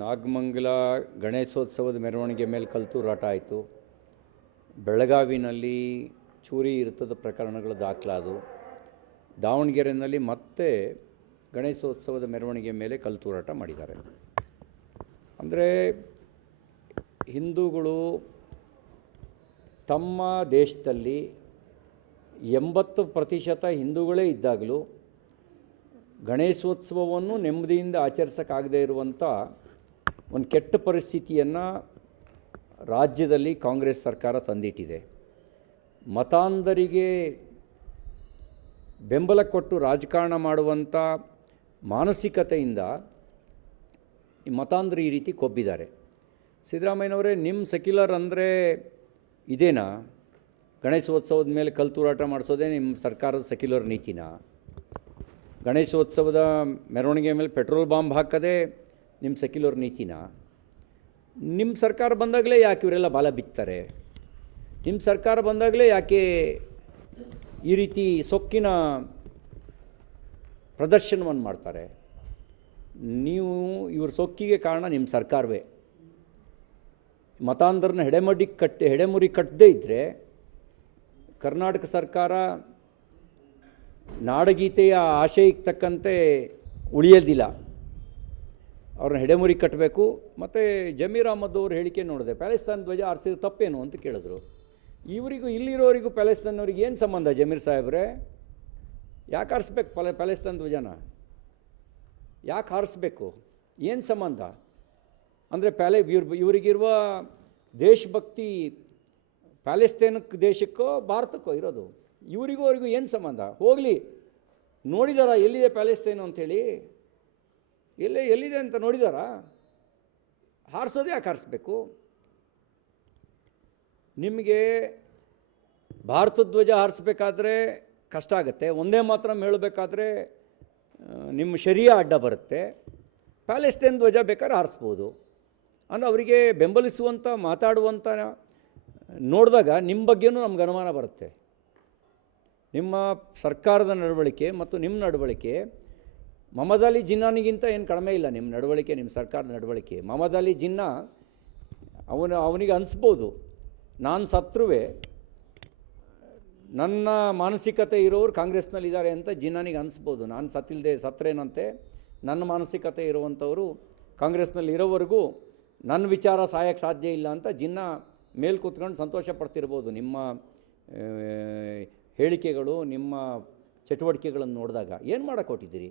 ನಾಗಮಂಗಲ ಗಣೇಶೋತ್ಸವದ ಮೆರವಣಿಗೆ ಮೇಲೆ ಕಲ್ತೂರಾಟ ಆಯಿತು. ಬೆಳಗಾವಿನಲ್ಲಿ ಚೂರಿ ಇರ್ತದ ಪ್ರಕರಣಗಳು ದಾಖಲಾದವು. ದಾವಣಗೆರೆಯಲ್ಲಿ ಮತ್ತೆ ಗಣೇಶೋತ್ಸವದ ಮೆರವಣಿಗೆ ಮೇಲೆ ಕಲ್ತೂರಾಟ ಮಾಡಿದ್ದಾರೆ. ಅಂದರೆ ಹಿಂದೂಗಳು ತಮ್ಮ ದೇಶದಲ್ಲಿ ಎಂಬತ್ತು ಪ್ರತಿಶತ ಹಿಂದೂಗಳೇ ಇದ್ದಾಗಲೂ ಗಣೇಶೋತ್ಸವವನ್ನು ನೆಮ್ಮದಿಯಿಂದ ಆಚರಿಸೋಕ್ಕಾಗದೇ ಇರುವಂಥ ಒಂದು ಕೆಟ್ಟ ಪರಿಸ್ಥಿತಿಯನ್ನು ರಾಜ್ಯದಲ್ಲಿ ಕಾಂಗ್ರೆಸ್ ಸರ್ಕಾರ ತಂದಿಟ್ಟಿದೆ. ಮತಾಂಧರಿಗೆ ಬೆಂಬಲ ಕೊಟ್ಟು ರಾಜಕಾರಣ ಮಾಡುವಂಥ ಮಾನಸಿಕತೆಯಿಂದ ಈ ಮತಾಂಧರು ಈ ರೀತಿ ಕೊಬ್ಬಿದ್ದಾರೆ. ಸಿದ್ದರಾಮಯ್ಯನವರೇ ನಿಮ್ಮ ಸೆಕ್ಯುಲರ್ ಅಂದರೆ ಇದೇನಾ? ಗಣೇಶೋತ್ಸವದ ಮೇಲೆ ಕಲ್ತೂರಾಟ ಮಾಡಿಸೋದೇ ನಿಮ್ಮ ಸರ್ಕಾರದ ಸೆಕ್ಯುಲರ್ ನೀತಿನಾ? ಗಣೇಶೋತ್ಸವದ ಮೆರವಣಿಗೆ ಮೇಲೆ ಪೆಟ್ರೋಲ್ ಬಾಂಬ್ ಹಾಕೋದೇ ನಿಮ್ಮ ಸೆಕ್ಯುಲರ್ ನೀತಿನಾ? ನಿಮ್ಮ ಸರ್ಕಾರ ಬಂದಾಗಲೇ ಯಾಕೆ ಇವರೆಲ್ಲ ಬಾಲ ಬಿತ್ತಾರೆ? ನಿಮ್ಮ ಸರ್ಕಾರ ಬಂದಾಗಲೇ ಯಾಕೆ ಈ ರೀತಿ ಸೊಕ್ಕಿನ ಪ್ರದರ್ಶನವನ್ನು ಮಾಡ್ತಾರೆ? ನೀವು ಇವ್ರ ಸೊಕ್ಕಿಗೆ ಕಾರಣ ನಿಮ್ಮ ಸರ್ಕಾರವೇ. ಮತಾಂಧರನ ಹೆಡೆಮಡಿ ಕಟ್ಟಿ, ಹೆಡೆಮುರಿ ಕಟ್ಟದೇ ಇದ್ದರೆ ಕರ್ನಾಟಕ ಸರ್ಕಾರ ನಾಡಗೀತೆಯ ಆಶಯಕ್ಕೆ ತಕ್ಕಂತೆ ಉಳಿಯೋದಿಲ್ಲ. ಅವ್ರನ್ನ ಹೆಡೆಮುರಿ ಕಟ್ಟಬೇಕು. ಮತ್ತು ಜಮೀರ್ ಅಹಮದ್ ಅವ್ರ ಹೇಳಿಕೆ ನೋಡಿದೆ, ಪ್ಯಾಲೆಸ್ತಾನ್ ಧ್ವಜ ಆರಿಸಿದ ತಪ್ಪೇನು? ಅಂತ ಕೇಳಿದ್ರು. ಇವರಿಗೂ ಇಲ್ಲಿರೋರಿಗೂ ಪ್ಯಾಲೆಸ್ತಾನವ್ರಿಗೆ ಏನು ಸಂಬಂಧ ಜಮೀರ್ ಸಾಹೇಬ್ರೆ? ಯಾಕೆ ಆರಿಸ್ಬೇಕು ಪಲ ಪ್ಯಾಲೆಸ್ತಾನ್ ಧ್ವಜನ? ಯಾಕೆ ಹಾರಿಸ್ಬೇಕು ಏನು ಸಂಬಂಧ? ಅಂದರೆ ಪ್ಯಾಲೆ, ಇವ್ರ, ಇವರಿಗಿರುವ ದೇಶಭಕ್ತಿ ಪ್ಯಾಲೆಸ್ತೇನಕ್ಕೆ ದೇಶಕ್ಕೋ, ಭಾರತಕ್ಕೋ ಇರೋದು. ಇವರಿಗೂ ಅವರಿಗೂ ಏನು ಸಂಬಂಧ? ಹೋಗಲಿ, ನೋಡಿದಾರ ಎಲ್ಲಿದೆ ಪ್ಯಾಲೆಸ್ತೇನು ಅಂಥೇಳಿ ಎಲ್ಲೇ ಎಲ್ಲಿದೆ ಅಂತ ನೋಡಿದಾರಾ? ಹಾರಿಸೋದೇ ಯಾಕೆ ಹಾರಿಸ್ಬೇಕು? ನಿಮಗೆ ಭಾರತ ಧ್ವಜ ಹಾರಿಸ್ಬೇಕಾದ್ರೆ ಕಷ್ಟ ಆಗುತ್ತೆ. ಒಂದೇ ಮಾತ್ರ ಹೇಳಬೇಕಾದ್ರೆ ನಿಮ್ಮ ಶರೀರ ಅಡ್ಡ ಬರುತ್ತೆ. ಪ್ಯಾಲೆಸ್ತೇನ್ ಧ್ವಜ ಬೇಕಾದ್ರೆ ಹಾರಿಸ್ಬೋದು. ಅಂದರೆ ಅವರಿಗೆ ಬೆಂಬಲಿಸುವಂಥ ಮಾತಾಡುವಂಥ ನೋಡಿದಾಗ ನಿಮ್ಮ ಬಗ್ಗೆನೂ ನಮ್ಗೆ ಅನುಮಾನ ಬರುತ್ತೆ. ನಿಮ್ಮ ಸರ್ಕಾರದ ನಡವಳಿಕೆ ಮತ್ತು ನಿಮ್ಮ ನಡವಳಿಕೆ ಮಮದ್ ಅಲಿ ಜಿನ್ನಾನಿಗಿಂತ ಏನು ಕಡಿಮೆ ಇಲ್ಲ ನಿಮ್ಮ ನಡವಳಿಕೆ ನಿಮ್ಮ ಸರ್ಕಾರದ ನಡವಳಿಕೆ. ಮಮದ್ ಅಲಿ ಜಿನ್ನಾ, ಅವನು, ಅವನಿಗೆ ಅನಿಸ್ಬೋದು. ನಾನು ಸತ್ರುವೆ, ನನ್ನ ಮಾನಸಿಕತೆ ಇರೋರು ಕಾಂಗ್ರೆಸ್ನಲ್ಲಿದ್ದಾರೆ ಅಂತ ಜಿನ್ನಾನಿಗೆ ಅನಿಸ್ಬೋದು. ನಾನು ಸತ್ತಿಲ್ಲದೆ ಸತ್ರೇನಂತೆ ನನ್ನ ಮಾನಸಿಕತೆ ಇರುವಂಥವರು ಕಾಂಗ್ರೆಸ್ನಲ್ಲಿ ಇರೋವರೆಗೂ ನನ್ನ ವಿಚಾರ ಸಾಯಕ್ಕೆ ಸಾಧ್ಯ ಇಲ್ಲ ಅಂತ ಜಿನ್ನ ಮೇಲೆ ಕೂತ್ಕೊಂಡು ಸಂತೋಷ ಪಡ್ತಿರ್ಬೋದು. ನಿಮ್ಮ ಹೇಳಿಕೆಗಳು, ನಿಮ್ಮ ಚಟುವಟಿಕೆಗಳನ್ನು ನೋಡಿದಾಗ. ಏನು ಮಾಡೋಕ್ಕೆ ಹೊಟ್ಟಿದ್ದೀರಿ